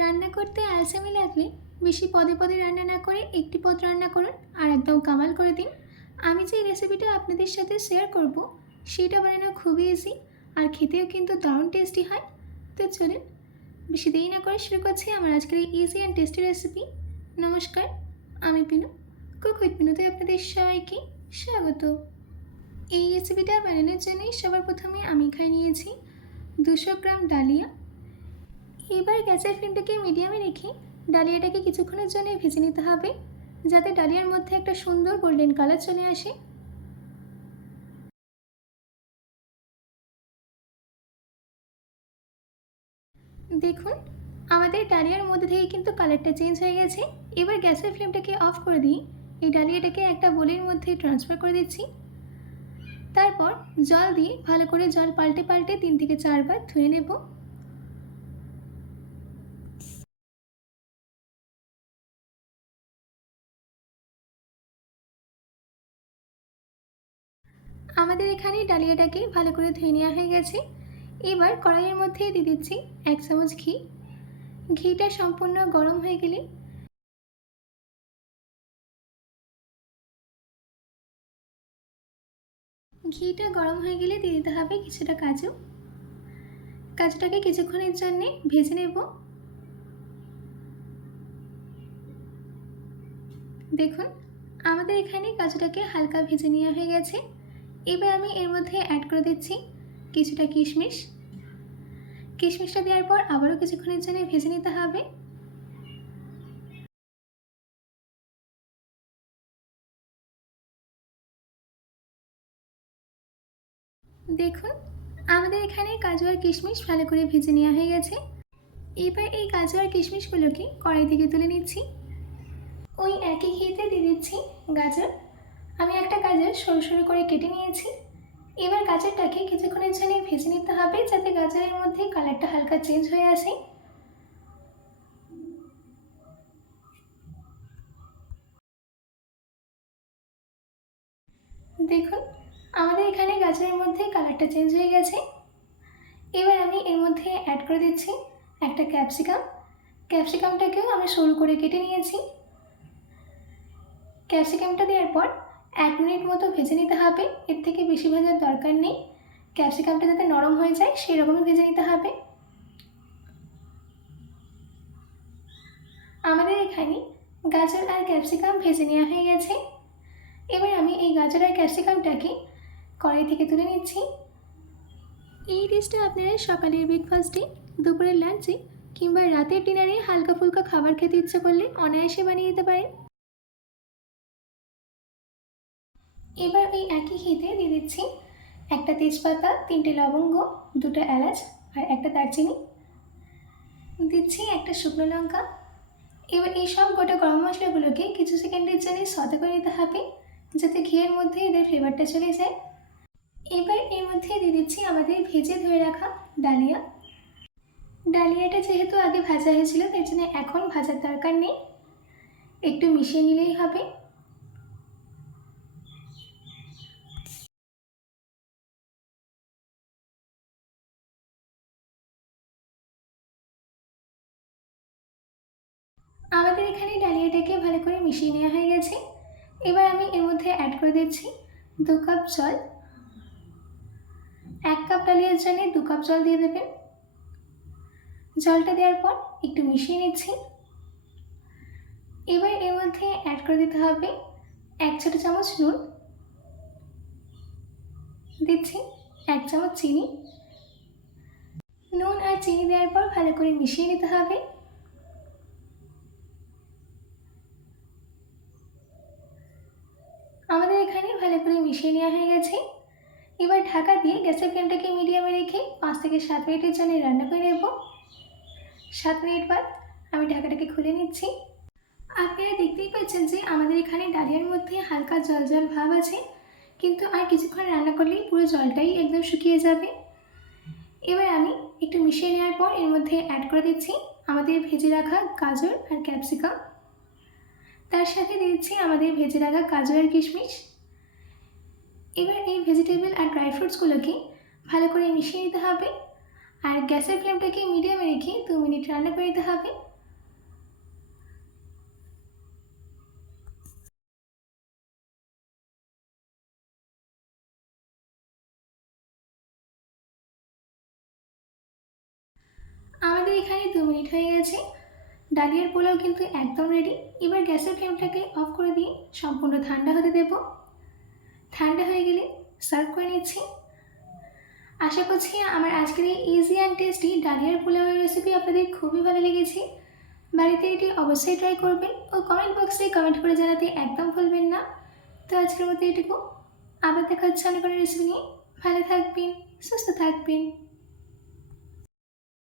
রান্না করতে আলসেমি লাগলে বেশি পদে পদে রান্না না করে একটি পদ রান্না করুন আর একদম কামাল করে দিন। আমি যে রেসিপিটা আপনাদের সাথে শেয়ার করব সেটা বানানো খুবই ইজি আর খেতেও কিন্তু দারুণ টেস্টি হয়। তো চলুন বেশি দেরি না করে শুরু করছি আমার আজকের এই ইজি অ্যান্ড টেস্টি রেসিপি। নমস্কার, আমি পিনু, কুক উইথ পিনুতে আপনাদের সবাইকে স্বাগত। এই রেসিপিটা বানানোর জন্যই সবার প্রথমে আমি এখানে নিয়েছি 200 গ্রাম ডালিয়া। এবার গ্যাসের ফ্লেমটাকে মিডিয়ামে রেখে ডালিয়াটাকে কিছুক্ষণের জন্য ভেজে নিতে হবে যাতে ডালিয়ার মধ্যে একটা সুন্দর গোল্ডেন কালার চলে আসে। দেখুন আমাদের ডালিয়ার মধ্যে থেকে কিন্তু কালারটা চেঞ্জ হয়ে গেছে। এবার গ্যাসের ফ্লেমটাকে অফ করে দিয়ে এই ডালিয়াটাকে একটা বোলের মধ্যে ট্রান্সফার করে দিচ্ছি। তারপর জল দিয়ে ভালো করে জল পাল্টে পাল্টে 3 থেকে 4 বার ধুয়ে নেব। আমাদের এখানে ডালিয়াটাকে ভালো করে ধুয়ে নেওয়া হয়ে গেছে। এবার কড়াইয়ের মধ্যে দিয়ে দিচ্ছি 1 চামচ ঘি। ঘিটা সম্পূর্ণ গরম হয়ে গেলে দিয়ে দিতে হবে কিছুটা কাজু। কাজুটাকে কিছুক্ষণের জন্য ভেজে নেব। দেখুন আমাদের এখানে কাজুটাকে হালকা ভেজে নেওয়া হয়ে গেছে। এবার আমি এর মধ্যে অ্যাড করে দিচ্ছি কিছুটা কিশমিশ। কিশমিশটা দেওয়ার পর আবারও কিছুক্ষণের জন্য ভেজে নিতে হবে। দেখুন আমাদের এখানে কাজু আর কিশমিশ ভালো করে ভেজে নেওয়া হয়ে গেছে। এবার এই কাজু আর কিশমিশগুলোকে কড়াই থেকে তুলে নিচ্ছি। ওই একই ঘিতে দিয়ে দিচ্ছি গাজর। আমি একটা গাজর সরু সরু করে কেটে নিয়েছি। এবার গাজরটাকে কিছুক্ষণের জন্য ভেজে নিতে হবে যাতে গাজরের মধ্যে কালারটা হালকা চেঞ্জ হয়ে আসে। দেখুন আমাদের এখানে গাজরের মধ্যে কালারটা চেঞ্জ হয়ে গেছে। এবার আমি এর মধ্যে অ্যাড করে দিচ্ছি একটা ক্যাপসিকাম। ক্যাপসিকামটাকেও আমি সরু করে কেটে নিয়েছি। ক্যাপসিকামটা দেওয়ার পর 1 মিনিট মতো ভেজে নিতে হবে, এর থেকে বেশি ভাজার দরকার নেই। ক্যাপসিকামটা যাতে নরম হয়ে যায় সেই রকমই ভেজে নিতে হবে। আমাদের এখানে গাজর আর ক্যাপসিকাম ভেজে নেওয়া হয়ে গেছে। এবার আমি এই গাজর আর ক্যাপসিকামটাকে কড়াই থেকে তুলে নিচ্ছি। এই ডিশটা আপনারা সকালের ব্রেকফাস্টে, দুপুরের লাঞ্চে কিংবা রাতের ডিনারে হালকা ফুলকা খাবার খেতে ইচ্ছে করলে অনায়াসে বানিয়ে দিতে পারেন। এবার এই একই ঘিতে দিয়ে দিচ্ছি একটা তেজপাতা, 3টে লবঙ্গ, 2টা এলাচ আর একটা দারচিনি। দিচ্ছি একটা শুকনো লঙ্কা। এবার এই সব গোটা গরম মশলাগুলোকে কিছু সেকেন্ডের জন্য সতে করে নিতে হবে যাতে ঘিয়ের মধ্যে এদের ফ্লেভারটা চলে যায়। এবার এর মধ্যে দিয়ে দিচ্ছি আমাদের ভেজে ধরে রাখা ডালিয়া। ডালিয়াটা যেহেতু আগে ভাজা হয়েছিল তাই জন্য এখন ভাজার দরকার নেই, একটু মিশিয়ে নিলেই হবে। আমাদের এখানে ডালিয়াটাকে ভালো করে মিশিয়ে নেওয়া হয়ে গেছে। এবার আমি এর মধ্যে অ্যাড করে দিচ্ছি 2 কাপ জল। 1 কাপ ডালিয়ার জন্য 2 কাপ জল দিয়ে দেবেন। জলটা দেওয়ার পর একটু মিশিয়ে নিচ্ছি। এবার এর মধ্যে অ্যাড করে দিতে হবে 1 ছোট চামচ নুন। দিচ্ছি 1 চামচ চিনি। নুন আর চিনি দেওয়ার পর ভালো করে মিশিয়ে নিতে হবে। আমাদের এখানে ভালো করে মিশিয়ে নেওয়া হয়ে গেছে। এবার ঢাকা দিয়ে গ্যাসের ফ্লেমটাকে মিডিয়ামে রেখে 5 থেকে 7 মিনিটের জন্য রান্না করে নেব। 7 মিনিট বাদ আমি ঢাকাটাকে খুলে নিচ্ছি। আপনারা দেখতেই পাচ্ছেন যে আমাদের এখানে ডালিয়ার মধ্যে হালকা জল জল ভাব আছে, কিন্তু আর কিছুক্ষণ রান্না করলেই পুরো জলটাই একদম শুকিয়ে যাবে। এবার আমি একটু মিশিয়ে নেওয়ার পর এর মধ্যে অ্যাড করে দিচ্ছি আমাদের ভেজে রাখা গাজর আর ক্যাপসিকাম। তার সাথে দিচ্ছি আমাদের ভেজে রাখা কাজু আর কিশমিশ। এবার এই ভেজিটেবল আর ড্রাই ফ্রুটসগুলোকে ভালো করে মিশিয়ে নিতে হবে আর গ্যাসের ফ্লেমটাকে মিডিয়ামে রেখে 2 মিনিট রান্না করে নিতে হবে। আমাদের এখানে 2 মিনিট হয়ে গেছে। ডালিয়ার পোলাও কিন্তু একদম রেডি। এবার গ্যাসের ফ্লেমটাকে অফ করে দিয়ে সম্পূর্ণ ঠান্ডা হতে দেব। ঠান্ডা হয়ে গেলে সার্ভ করে নিচ্ছি। আশা করছি আমার আজকের এই ইজি অ্যান্ড টেস্টি ডালিয়ার পোলাওয়ের রেসিপি আপনাদের খুবই ভালো লেগেছে। বাড়িতে এটি অবশ্যই ট্রাই করবেন ও কমেন্ট বক্সে কমেন্ট করে জানাতে একদম ভুলবেন না। তো আজকের মতো এটুকু। আবার দেখা হচ্ছে অন্য কোনো রেসিপি নিয়ে। ভালো থাকবেন, সুস্থ থাকবেন।